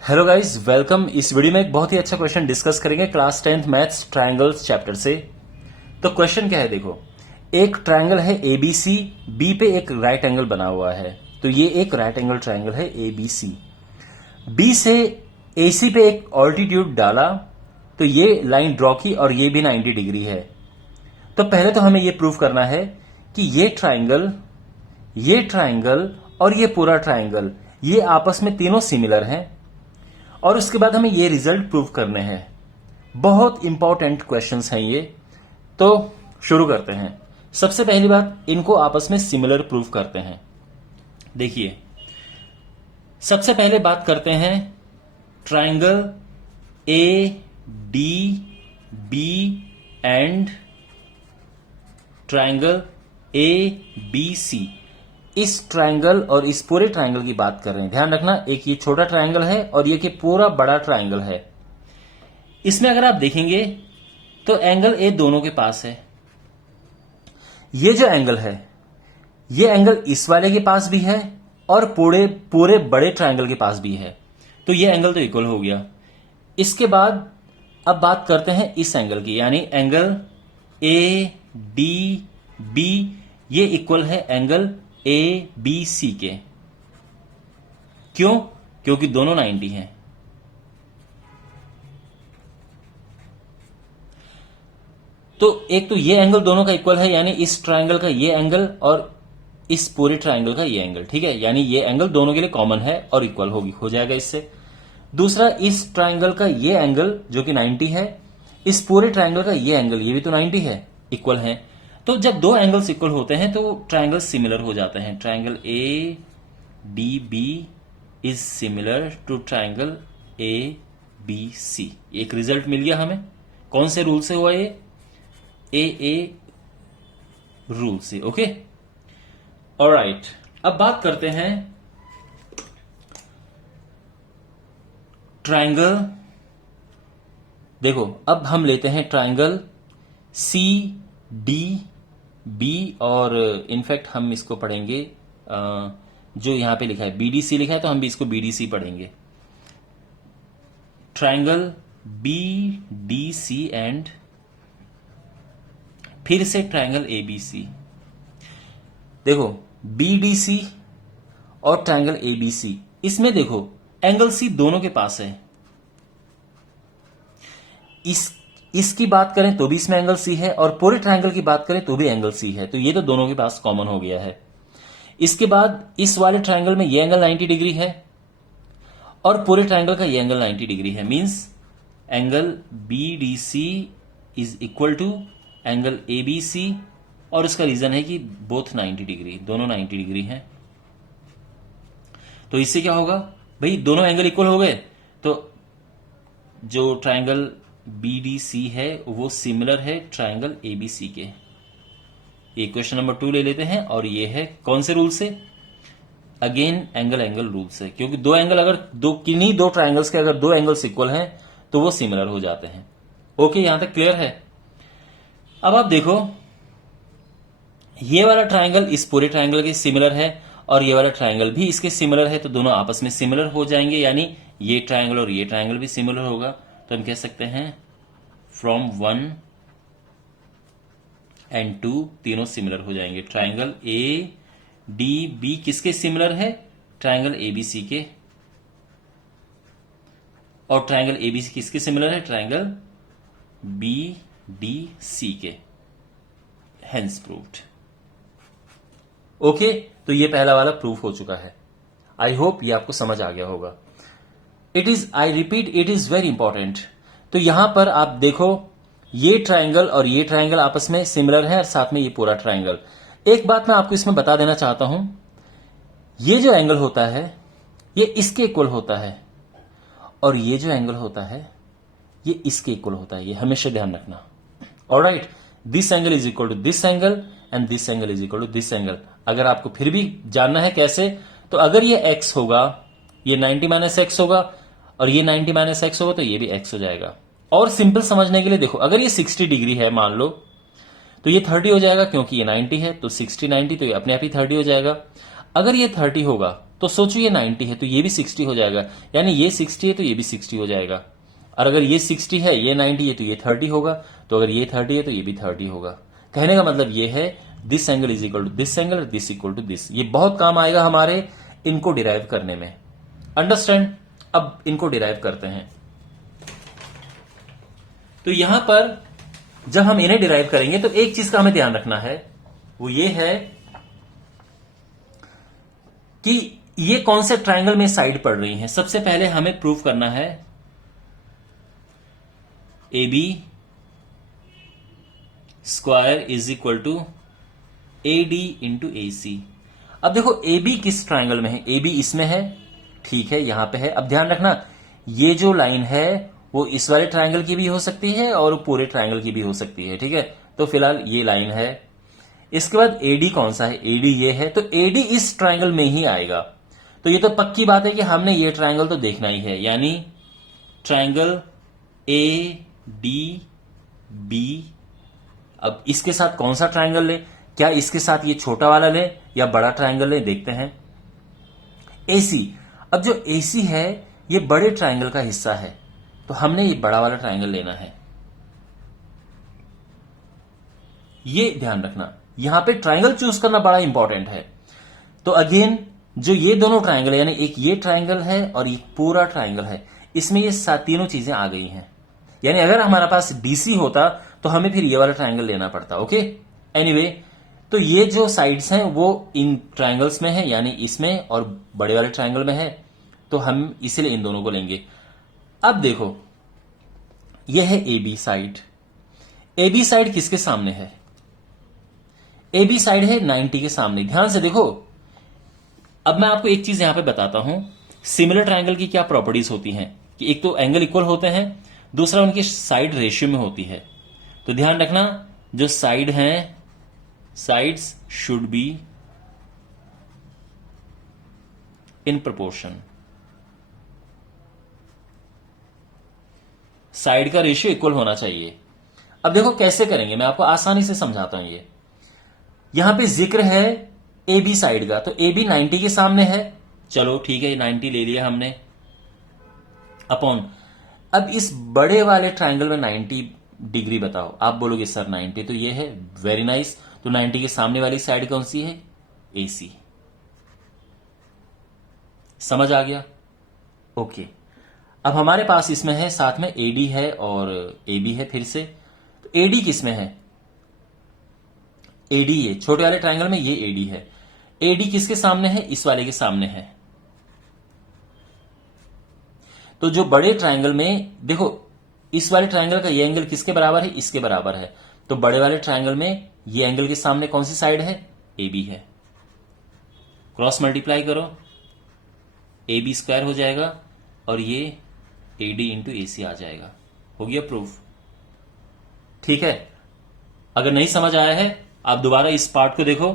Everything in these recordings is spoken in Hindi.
Hello guys, welcome. इस वीडियो में एक बहुत ही अच्छा क्वेश्चन डिस्कस करेंगे class 10th maths triangles chapter से। तो क्वेश्चन क्या है, देखो। एक ट्रायंगल है एबीसी, बी पे एक राइट एंगल बना हुआ है। तो ये एक राइट एंगल ट्रायंगल है एबीसी। बी से एसी पे एक ऑल्टीट्यूड डाला तो ये लाइन ड्रॉ की और ये भी 90 डिग्री है। तो पहले तो हमें ये प्रूव करना है कि ये ट्रायंगल और ये पूरा ट्रायंगल ये आपस में तीनों सिमिलर हैं। और उसके बाद हमें ये रिजल्ट प्रूव करने हैं। बहुत इंपॉर्टेंट क्वेश्चंस हैं ये। तो शुरू करते हैं। सबसे पहली बात, इनको आपस में सिमिलर प्रूव करते हैं। देखिए, सबसे पहले बात करते हैं triangle A D B and triangle A B C. इस ट्रायंगल और इस पूरे ट्रायंगल की बात कर रहे हैं। ध्यान रखना, एक ये छोटा ट्रायंगल है और ये कि पूरा बड़ा ट्रायंगल है। इसमें अगर आप देखेंगे तो एंगल ए दोनों के पास है। ये जो एंगल है, ये एंगल इस वाले के पास भी है और पूरे बड़े ट्रायंगल के पास भी है। तो ये एंगल तो इक्वल हो गया। इसके बाद अब बात करते हैं इस एंगल की, यानी एंगल ए डी बी। ये इक्वल है एंगल ए बी सी के। क्यों? क्योंकि दोनों 90 हैं। तो एक तो ये एंगल दोनों का इक्वल है, यानी इस ट्रायंगल का ये एंगल और इस पूरे ट्रायंगल का ये एंगल, ठीक है। यानी ये एंगल दोनों के लिए कॉमन है और इक्वल हो जाएगा इससे। दूसरा, इस ट्रायंगल का ये एंगल जो कि 90 है, इस पूरे ट्रायंगल का ये एंगल ये भी तो 90 है, इक्वल है। तो जब दो एंगल्स इक्वल होते हैं तो ट्रायंगल सिमिलर हो जाते हैं। Triangle A D B is similar to triangle A B C. एक रिजल्ट मिल गया हमें। कौन से रूल से हुआ ये? ए रूल से। Okay, alright. अब बात करते हैं ट्रायंगल। देखो, अब हम लेते हैं ट्रायंगल सी डी बी, और इनफैक्ट हम इसको पढ़ेंगे जो यहां पे लिखा है बीडीसी लिखा है, तो हम भी इसको बीडीसी पढ़ेंगे। Triangle B D C and फिर से ट्रायंगल एबीसी। देखो, बीडीसी और ट्रायंगल एबीसी, इसमें देखो एंगल सी दोनों के पास है। इसकी बात करें तो भी इसमें एंगल सी है, और पूरे ट्रायंगल की बात करें तो भी एंगल सी है। तो ये तो दोनों के पास कॉमन हो गया है। इसके बाद इस वाले ट्रायंगल में ये एंगल 90 डिग्री है और पूरे ट्रायंगल का ये एंगल 90 डिग्री है। Means angle BDC is equal to angle ABC, और इसका रीजन है कि बोथ 90 डिग्री, दोनों 90 डिग्री हैं। तो इससे क्या होगा भाई, दोनों एंगल इक्वल हो गए, तो जो ट्रायंगल बीडीसी है वो सिमिलर है ट्रायंगल एबीसी के। ये क्वेश्चन नंबर 2 ले लेते हैं, और ये है कौन से रूल से? अगेन एंगल रूल से। क्योंकि दो एंगल, अगर किन्हीं दो ट्रायंगल्स के अगर दो एंगल्स इक्वल हैं तो वो सिमिलर हो जाते हैं। ओके, यहां तक क्लियर है। अब आप देखो, ये वाला ट्रायंगल इस पूरे ट्रायंगल के सिमिलर है और ये वाला ट्रायंगल भी इसके सिमिलर है, तो दोनों आपस में सिमिलर हो जाएंगे। यानी ये ट्रायंगल और ये ट्रायंगल भी सिमिलर होगा। तो हम कह सकते हैं फ्रॉम 1 एंड 2 तीनों सिमिलर हो जाएंगे। ट्रायंगल ए डी बी किसके सिमिलर है? ट्रायंगल एबीसी के। और ट्रायंगल एबीसी किसके सिमिलर है? ट्रायंगल बी डी सी के। Hence proved. ओके, तो ये पहला वाला प्रूफ हो चुका है। आई होप ये आपको समझ आ गया होगा। I repeat, it is very important. तो यहां पर आप देखो, ये ट्रायंगल और ये ट्रायंगल आपस में सिमिलर है, और साथ में ये पूरा ट्रायंगल। एक बात मैं आपको इसमें बता देना चाहता हूं, ये जो एंगल होता है ये इसके इक्वल होता है, और ये जो एंगल होता है ये इसके इक्वल होता है। ये हमेशा ध्यान रखना। Alright, this angle is equal to this angle and this angle is equal to this angle. अगर आपको फिर भी जानना है कैसे, तो अगर ये x होगा, ये 90 माइनस एक्स होगा, और ये 90 माइनस एक्स होगा, तो ये भी x हो जाएगा। और सिंपल समझने के लिए देखो, अगर ये 60 डिग्री है मान लो, तो ये 30 हो जाएगा, क्योंकि ये 90 है, तो 60 90, तो ये अपने आप ही 30 हो जाएगा। अगर ये 30 होगा तो सोचो ये 90 है तो ये भी 60 हो जाएगा, यानी ये 60 है तो ये भी 60 हो जाएगा। और अगर ये 60 है, ये 90 है तो ये 30 होगा, तो अगर ये 30 है तो ये भी 30 होगा। कहने का मतलब ये है this angle is equal to this angle और दिस इक्वल टू दिस। ये बहुत काम आएगा हमारे इनको डिराइव करने में। अंडरस्टैंड? अब इनको डिराइव करते हैं। तो यहां पर जब हम इन्हें डिराइव करेंगे तो एक चीज का हमें ध्यान रखना है, वो ये है कि ये कौन से ट्रायंगल में साइड पड़ रही हैं। सबसे पहले हमें प्रूव करना है A B square is equal to A D into A C. अब देखो ए बी किस ट्रायंगल में है, ए बी इसमें है, ठीक है, यहां पे है। अब ध्यान रखना ये जो लाइन है वो इस वाले ट्रायंगल की भी हो सकती है और पूरे ट्रायंगल की भी हो सकती है, ठीक है। तो फिलहाल ये लाइन है। इसके बाद एडी कौन सा है, एडी ये है, तो एडी इस ट्रायंगल में ही आएगा। तो ये तो पक्की बात है कि हमने ये ट्रायंगल तो देखना ही है, यानी ट्रायंगल ए डी बी। अब इसके साथ कौन सा ट्रायंगल ले, क्या इसके साथ ये छोटा वाला ले या बड़ा ट्रायंगल ले, देखते हैं। एसी, अब जो एसी है ये बड़े ट्रायंगल का हिस्सा है, तो हमने ये बड़ा वाला ट्रायंगल लेना है। ये ध्यान रखना, यहां पे ट्रायंगल चूज करना बड़ा इंपॉर्टेंट है। तो अगेन जो ये दोनों ट्रायंगल है, यानी एक ये ट्रायंगल है और एक पूरा ट्रायंगल है, इसमें ये तीनों चीजें आ गई हैं। यानी अगर हमारा पास डीसी होता तो हमें फिर ये वाला ट्रायंगल लेना पड़ता। ओके, एनीवे, तो ये जो साइड्स हैं वो इन ट्रायंगल्स में है, यानी इसमें और बड़े वाले ट्रायंगल में है, तो हम इसीलिए इन दोनों को लेंगे। अब देखो यह है A B side. A B side किसके सामने है, ए बी साइड है 90 के सामने। ध्यान से देखो, अब मैं आपको एक चीज यहां पे बताता हूं, सिमिलर ट्रायंगल की क्या प्रॉपर्टीज होती हैं कि एक तो एंगल इक्वल होते हैं, दूसरा उनकी साइड रेशियो में होती है। तो ध्यान रखना जो साइड हैं, sides should be in proportion. Side का रेशियो इक्वल होना चाहिए। अब देखो कैसे करेंगे, मैं आपको आसानी से समझाता हूं। ये यहां पे जिक्र है ए बी साइड का, तो ए बी 90 के सामने है, चलो ठीक है 90 ले लिया हमने, अपॉन अब इस बड़े वाले ट्रायंगल में 90 डिग्री बताओ। आप बोलोगे सर 90 तो ये है, वेरी नाइस। तो 90 के सामने वाली साइड कौन सी है, ए सी। समझ आ गया? ओके, अब हमारे पास इसमें है साथ में एडी है और ए बी है। फिर से तो एडी किसमें है, एडी ये छोटे वाले ट्रायंगल में ये एडी है। एडी किसके सामने है, इस वाले के सामने है। तो जो बड़े ट्रायंगल में देखो, इस वाले ट्रायंगल का ये एंगल किसके बराबर है, इसके बराबर है। तो बड़े वाले ट्रायंगल में ये एंगल के सामने कौन सी साइड है, ए बी है। क्रॉस मल्टीप्लाई करो, ए बी स्क्वायर हो जाएगा और ये ए डी इंटू ए सी आ जाएगा। हो गया प्रूफ? ठीक है, अगर नहीं समझ आया है आप दोबारा इस पार्ट को देखो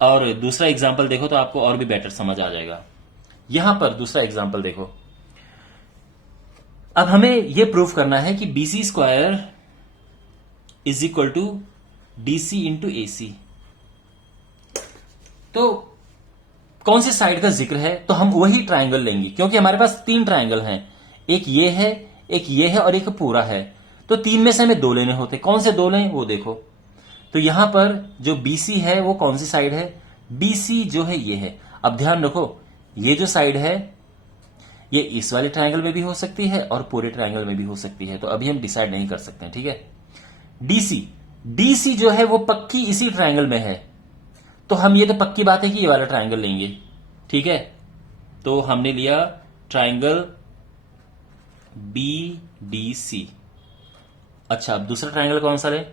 और दूसरा एग्जाम्पल देखो तो आपको और भी बेटर समझ आ जाएगा। यहां पर दूसरा एग्जाम्पल देखो। अब हमें यह प्रूफ करना है कि BC square is equal to DC into A C. तो कौन सी साइड का जिक्र है, तो हम वही ट्रायंगल लेंगे, क्योंकि हमारे पास 3 ट्रायंगल हैं, एक ये है, एक ये है और एक पूरा है। तो 3 में से हमें 2 लेने होते, कौन से 2 लें वो देखो। तो यहां पर जो बीसी है वो कौन सी साइड है, बीसी जो है ये है। अब ध्यान रखो ये जो साइड है ये इस वाले ट्रायंगल में भी हो सकती है और पूरे ट्रायंगल में भी हो सकती है, तो अभी हम डिसाइड नहीं कर सकते हैं, ठीक है। डीसी, डीसी जो है वो पक्की इसी ट्रायंगल में है, तो हम ये तो पक्की बात है कि ये वाला ट्रायंगल लेंगे, ठीक है। तो हमने लिया ट्रायंगल बी डी सी। अच्छा, अब दूसरा ट्रायंगल कौन सा ले,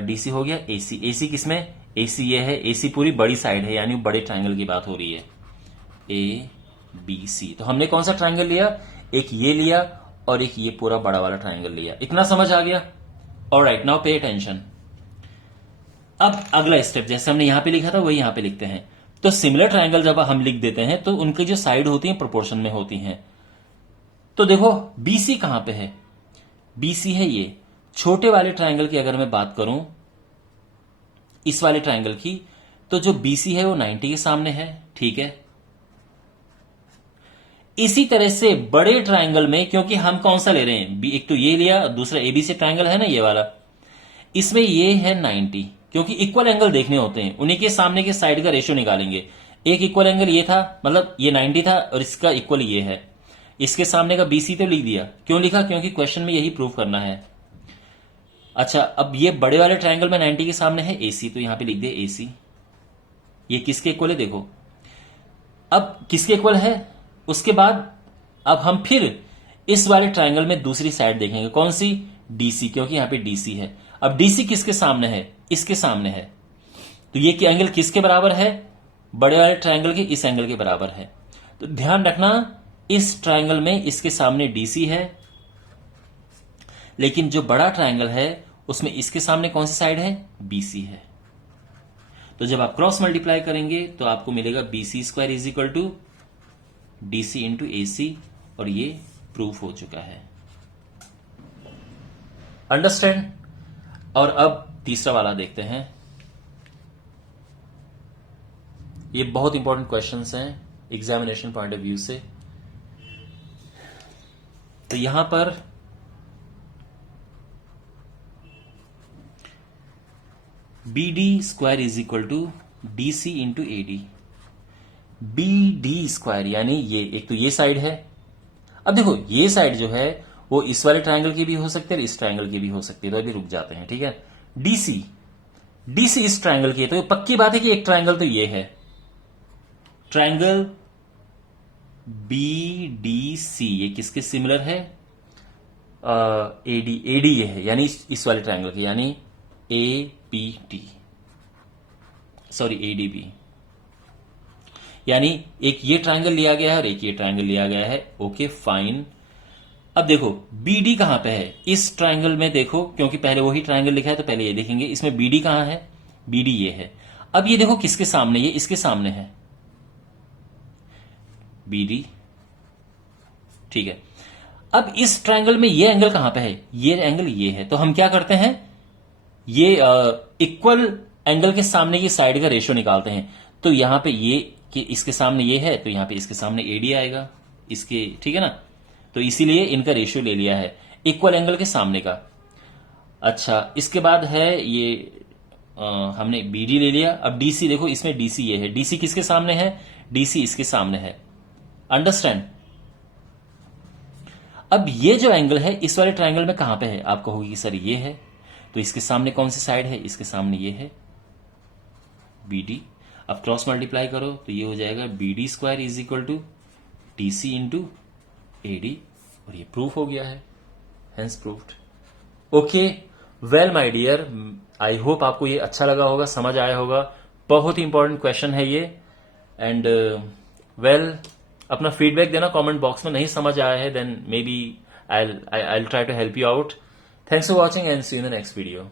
डीसी हो गया। एसी, एसी किसमें, एसी ये है, एसी पूरी बड़ी साइड है, यानी बड़े ट्रायंगल की बात हो रही है, ए बी सी। तो हमने कौन सा ट्रायंगल लिया, एक ये लिया और एक ये पूरा बड़ा वाला ट्रायंगल लिया। इतना समझ आ गया? Alright, now pay attention. अब अगला स्टेप जैसे हमने यहां पे लिखा था वही यहां पे लिखते हैं। तो सिमिलर ट्रायंगल जब हम लिख देते हैं तो उनकी जो साइड होती है प्रोपोर्शन में होती हैं। तो देखो बीसी कहां पे है, बीसी है ये छोटे वाले ट्रायंगल की। अगर मैं बात करूं इस वाले ट्रायंगल की, तो जो बीसी है वो 90 के सामने है, ठीक है। इसी तरह से बड़े ट्राइंगल में, क्योंकि हम कौन सा ले रहे हैं, एक तो ये लिया, दूसरा एबीसी ट्राइंगल है ना ये वाला, इसमें ये है 90, क्योंकि इक्वल एंगल देखने होते हैं, उन्हीं के सामने के साइड का रेशियो निकालेंगे। एक इक्वल एंगल ये था, मतलब ये 90 था और इसका इक्वल ये है, इसके सामने का बीसी तो लिख दिया। क्यों लिखा? क्योंकि क्वेश्चन में यही प्रूव करना है। अच्छा, अब ये बड़े वाले ट्राइंगल में 90 के सामने है एसी, तो यहां पे लिख दिया एसी। ये किसके इक्वल है देखो, अब किसके इक्वल है, उसके बाद अब हम फिर इस वाले ट्राइंगल में दूसरी साइड देखेंगे, कौन सी, डीसी, क्योंकि यहां पे डीसी है। अब डीसी किसके सामने है, इसके सामने है, तो ये कि एंगल किसके बराबर है, बड़े वाले ट्राइंगल के इस एंगल के बराबर है। तो ध्यान रखना, इस ट्राइंगल में इसके सामने डीसी है, लेकिन जो बड़ा ट्राइंगल है उसमें इसके सामने कौन सी साइड है, बीसी है। तो जब आप क्रॉस मल्टीप्लाई करेंगे तो आपको मिलेगा BC square is equal to DC into AC, और ये प्रूफ हो चुका है। अंडरस्टैंड? और अब तीसरा वाला देखते हैं। ये बहुत इंपॉर्टेंट क्वेश्चंस हैं एग्जामिनेशन पॉइंट ऑफ व्यू से। तो यहां पर B D square is equal to D C into A D. B D square यानी ये, एक तो ये साइड है। अब देखो ये साइड जो है वो इस वाले ट्रायंगल की भी हो सकती है और इस ट्रायंगल की भी हो सकती है, तो अभी रुक जाते हैं, ठीक है। डीसी, डीसी इस ट्रायंगल की है, तो पक्की बात है कि एक ट्रायंगल तो ये है, ट्रायंगल बी डी सी, ये किसके सिमिलर है, एडी, एडी ये है, यानी इस वाले ट्रायंगल की, यानी A P T, sorry ADB, यानी एक ये ट्रायंगल लिया गया है और एक ये ट्रायंगल लिया गया है। Okay fine. अब देखो बीडी कहां पे है इस ट्रायंगल में, देखो क्योंकि पहले वही ट्रायंगल लिखा है तो पहले ये देखेंगे, इसमें बीडी कहां है, बीडी ये है। अब ये देखो किसके सामने, ये इसके सामने है बीडी, ठीक है। अब इस ट्रायंगल में ये एंगल कहां पे है, ये एंगल ये है, तो हम क्या करते हैं, ये इक्वल एंगल के सामने की साइड का रेशियो निकालते हैं। तो यहां पे ये कि इसके सामने ये है, तो यहां पे इसके सामने एडी आएगा इसके, ठीक है ना। तो इसीलिए इनका रेशियो ले लिया है इक्वल एंगल के सामने का। अच्छा, इसके बाद है ये हमने बीडी ले लिया। अब डीसी देखो, इसमें डीसी ये है, डीसी किसके सामने है, डीसी इसके सामने है। अंडरस्टैंड? अब ये जो एंगल है इस वाले ट्रायंगल में कहां पे है, आप कहोगे कि सर ये है, तो इसके सामने कौन सी साइड है, इसके सामने ये है बीडी। अब क्रॉस मल्टीप्लाई करो तो ये हो जाएगा BD square is equal to TC into AD, और ये प्रूफ हो गया है, hence proofed. Okay, well my dear, I hope आपको ये अच्छा लगा होगा, समझ आया होगा। बहुत ही इंपॉर्टेंट क्वेश्चन है ये। एंड वेल, अपना फीडबैक देना कमेंट बॉक्स में, नहीं समझ आया है then maybe I try to help you out. Thanks for watching and see you in the next video.